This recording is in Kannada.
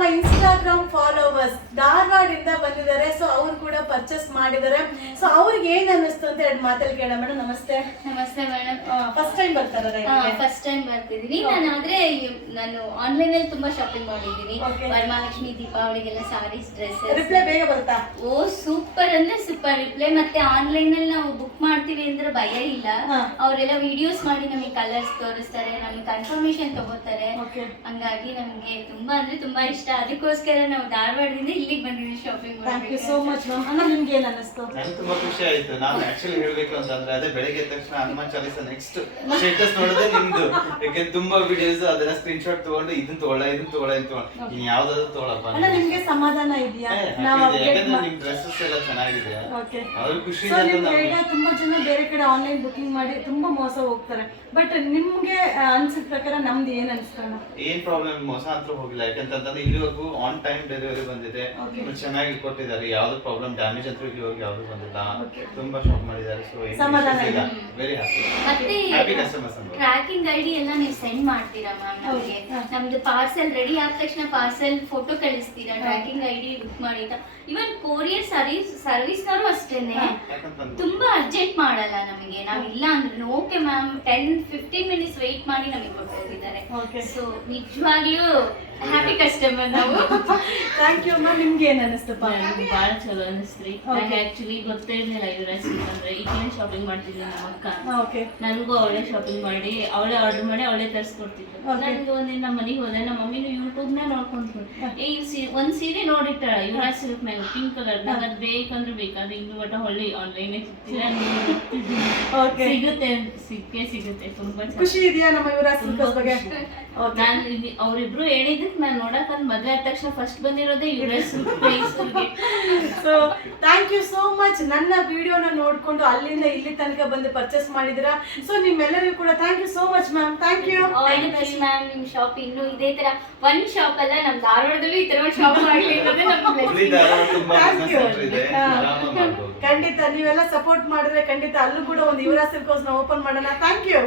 ನಮ್ಮ ಇನ್ಸ್ಟಾಗ್ರಾಮ್ ಫಾಲೋವರ್ಸ್ ಧಾರವಾಡದಿಂದ ಬಂದಿದ್ದಾರೆ. ಸೊ ಅವ್ರು ಕೂಡ ಪರ್ಚೇಸ್ ಮಾಡಿದ್ದಾರೆ. ಸೊ ಅವ್ರಿಗೆ ಏನ್ ಅನ್ನಿಸ್ತು ಅಂತ ಎರಡು ಮಾತಲ್ಲಿ ಕೇಳ. ಮೇಡಮ್ ನಮಸ್ತೆ. ನಮಸ್ತೆ ಮೇಡಮ್. ಫಸ್ಟ್ ಟೈಮ್ ಬರ್ತಾರ? ಫಸ್ಟ್ ಟೈಮ್ ಬರ್ತಿದೀನಿ. ನಾನು ಆನ್ಲೈನ್ ಅಲ್ಲಿ ತುಂಬಾ ಶಾಪಿಂಗ್ ಮಾಡಿದೀನಿ. ವರಮಹಾಲಕ್ಷ್ಮಿ ದೀಪಾವಳಿಗೆಲ್ಲ ಸಾರೀಸ್, ಡ್ರೆಸ್ಸಸ್. ರಿಪ್ಲೈ ಬೇಗ ಬರುತ್ತಾ? ಓ ಸೂಪರ್ ಅಂದ್ರೆ ಸೂಪರ್ ರಿಪ್ಲೈ. ಮತ್ತೆ ಆನ್ಲೈನ್ ಅಲ್ಲಿ ನಾವು ಬುಕ್ ಮಾಡ್ತೀವಿ ಅಂದ್ರೆ ಭಯ ಇಲ್ಲ. ಅವರೆಲ್ಲ ವಿಡಿಯೋಸ್ ಮಾಡಿ ನಮಗೆ ಕಲರ್ಸ್ ತೋರಿಸ್ತಾರೆ, ನಮಗೆ ಕನ್ಫರ್ಮೇಶನ್ ತಗೋತಾರೆ. ಹಂಗಾಗಿ ನಮ್ಗೆ ತುಂಬಾ ಅಂದ್ರೆ ತುಂಬಾ ಇಷ್ಟ. ಅದಕ್ಕೋಸ್ಕರ ನಾವು ಧಾರವಾಡದಿಂದ ಇಲ್ಲಿಗೆ ಬಂದಿದ್ದೀವಿ ಶಾಪಿಂಗ್ ಮಾಡಿ. Thank you so much ma'am. ಅಣ್ಣ ನಿಮ್ಗೆ ಏನ್ ಅನ್ನಿಸ್ತು? ನನಗೆ ತುಂಬಾ ಖುಷಿ ಆಯ್ತು. ನಾನು ಆಕ್ಚುಲಿ ಹೇಳ್ಬೇಕು ಅಂತಂದ್ರೆ ಅದೇ ಬೆಳಗ್ಗೆ ಎದ್ದ ತಕ್ಷಣ ಹನುಮಾನ್ ಚಾಲೀಸ ನೆಕ್ಸ್ಟ್ ಸ್ಟೇಟಸ್ ನೋಡೋದೇ ನಿಮ್ದು. ಯಾಕೆ ತುಂಬಾ ವಿಡಿಯೋಸ್ ಅದನ್ನ ಸ್ಕ್ರೀನ್ ಶಾಟ್ ತಗೊಂಡು ಇದನ್ನ ತಗೊಳ್ಳ ಇನ್ ಯಾವ್ದಾದ್ರು ತಗೊಳಪ್ಪ. ಅಣ್ಣ ನಿಮ್ಗೆ ಸಮಾಧಾನ ಇದೆಯಾ? ಯಾಕಂದ್ರೆ ನಿಮ್ ಡ್ರೆಸ್ಸಸ್ ಎಲ್ಲ ಚೆನ್ನಾಗಿದೆ. ಅವ್ರ ಖುಷಿ ತುಂಬಾ ಜನ ಬೇರೆ ಕಡೆ ಆನ್ಲೈನ್ ಬುಕಿಂಗ್ ಮಾಡಿ ತುಂಬಾ ಮೋಸ ಹೋಗ್ತಾರೆ. ಬಟ್ ನಿಮ್ಗೆ ಅನ್ಸಿದ ಪ್ರಕಾರ ನಮ್ದು ಏನ್ ಅನ್ಸ್ತಾನ? ಏನ್ ಪ್ರಾಬ್ಲಮ್ ಮೋಸ ಅಂತ ಹೋಗಿಲ್ಲ. ಯಾಕಂತಂದ್ರೆ ಇಲ್ಲಿವರೆಗೂ ಆನ್ ಟೈಮ್ ಡೆಲಿವರಿ ಬಂದಿದೆ. ಚೆನ್ನಾಗಿ ಕೊಟ್ಟಿದ್ದಾರೆ. ಯಾವ್ದು ಪ್ರಾಬ್ಲಮ್ ಡ್ಯಾಮೇಜ್ ಅಂತ ಇಲ್ಲಿವರೆಗೂ ಯಾವ್ದು ಬಂದಿಲ್ಲ. ತುಂಬಾ ಶಾಪ್ ಮಾಡಿದ್ದಾರೆ. So very happy customers. Tracking ID ಎಲ್ಲ ನೀವು ಸೆಂಡ್ ಮಾಡ್ತೀರಾ ಮ್ಯಾಮ್ ನಮಗೆ? ನಮ್ದು ಪಾರ್ಸೆಲ್ ರೆಡಿ ಆದ ತಕ್ಷಣ ಪಾರ್ಸೆಲ್ ಫೋಟೋ ಕಳಿಸ್ತೀರಾ ಟ್ರ್ಯಾಕಿಂಗ್ ಐಡಿ ಬುಕ್ ಮಾಡಿ. ಇವನ್ ಕೊರಿಯರ್ ಸರ್ವಿಸ್ನವರು ಅಷ್ಟೇನೆ ತುಂಬಾ ಅರ್ಜೆಂಟ್ ಮಾಡಲ್ಲ ನಮಗೆ. ನಾವ್ ಇಲ್ಲ ಅಂದ್ರೆ ಓಕೆ ಮ್ಯಾಮ್ 10-15 ಮಿನಿಟ್ಸ್ ವೆಯ್ಟ್ ಮಾಡಿ ನಮಗೆ ಕೊಟ್ಟು ಹೋಗಿದ್ದಾರೆ. ಸೊ ನಿಜವಾಗ್ಲೂ ಹ್ಯಾಪಿ ಕಸ್ಟಮರ್ ನಾವು. Thank you ma'am. ನಿಮ್ಗೆ ಏನ್ ಅನಿಸ್ತಪ್ಪ? ಭಾಳ ಚಲೋ ಅನಿಸ್ತ್ರಿ. ನಂಗೆ ಆಕ್ಚುಲಿ ಗೊತ್ತೇ ಇರ್ಲಿಲ್ಲ ಯುವರಾಜ್ ಅಂದ್ರೆ ಈಗಲೇ ಶಾಪಿಂಗ್ ಮಾಡ್ತಿದ್ದೆ ನಮ್ಮ ಅಕ್ಕ. ನನಗೂ ಅವಳೇ ಶಾಪಿಂಗ್ ಮಾಡಿ ಅವಳೇ ಆರ್ಡರ್ ಮಾಡಿ ಅವಳೇ ತರಿಸ್ಕೊಡ್ತಿದ್ಲು. ನನಗೆ ಒಂದಿನ ನಮ್ಮ ಮನೆಗೆ ಹೋದೆ. ನಮ್ಮ ಮಮ್ಮಿನೂ ಯೂಟ್ಯೂಬ್ನ ನೋಡ್ಕೊಂಡ್ರು. ಒಂದ್ ಸೀರೆ ನೋಡಿಟ್ಟಾಳ ಯುವರಾಜ್ ಸಿಲ್ಕ್ ಮ್ಯಾಗ ಪಿಂಕ್ ಕಲರ್. ನಂಗೆ ಅದ್ ಬೇಕಂದ್ರೆ ಬೇಕಾದ್ರೆ ಇನ್ನು ಒಟ್ಟ ಹೊಳ್ಳಿ ಆನ್ಲೈನ್ ಸಿಗುತ್ತೆ. ಸಿಗುತ್ತೆ. ತುಂಬಾ ಖುಷಿ ಇದೆಯಾ ನಮ್ಮ ಯುವರಾಜ್ ಸಿಲ್ಕ್ ಬಗ್ಗೆ? ನಾನು ಅವ್ರಿಬ್ರು ಹೇಳಿದ್ದಕ್ಕೆ ನಾನು ನೋಡಕ್ ಮದ್ವೆ ಆದ ತಕ್ಷಣ ಫಸ್ಟ್ ಬಂದಿರೋದೇ Yuvraj silk. So thank you so much. ನನ್ನ ವಿಡಿಯೋನ ನೋಡ್ಕೊಂಡು ಅಲ್ಲಿಂದ ಇಲ್ಲಿ ತನಕ ಬಂದು ಪರ್ಚೇಸ್ ಮಾಡಿದಿರಾ. ಸೊ ನಿಮ್ಮೆಲ್ಲರಿಗೂ ಕೂಡ thank you so much ma'am. Thank you ma'am. ನಿಮ್ ಶಾಪ್ ಇನ್ನು ಇದೇ ತರ ಒಂದ್ ಶಾಪ್ ಅಲ್ಲ, ನಮ್ ಧಾರವಾಡದಲ್ಲೂ ಈ ತರ ಒಂದು ಶಾಪ್ ಮಾಡ್ಲಿ ಅನ್ನೋದೇ ನಮ್ಮ ಬ್ಲೆಸ್ಸಿಂಗ್. ಖಂಡಿತ ನೀವೆಲ್ಲ ಸಪೋರ್ಟ್ ಮಾಡಿದ್ರೆ ಖಂಡಿತ ಅಲ್ಲೂ ಕೂಡ ಒಂದು ಯುವರಾಜ್ ಸಿಲ್ಕ್ ಹೌಸ್ ನ ಓಪನ್ ಮಾಡೋಣ. Thank you.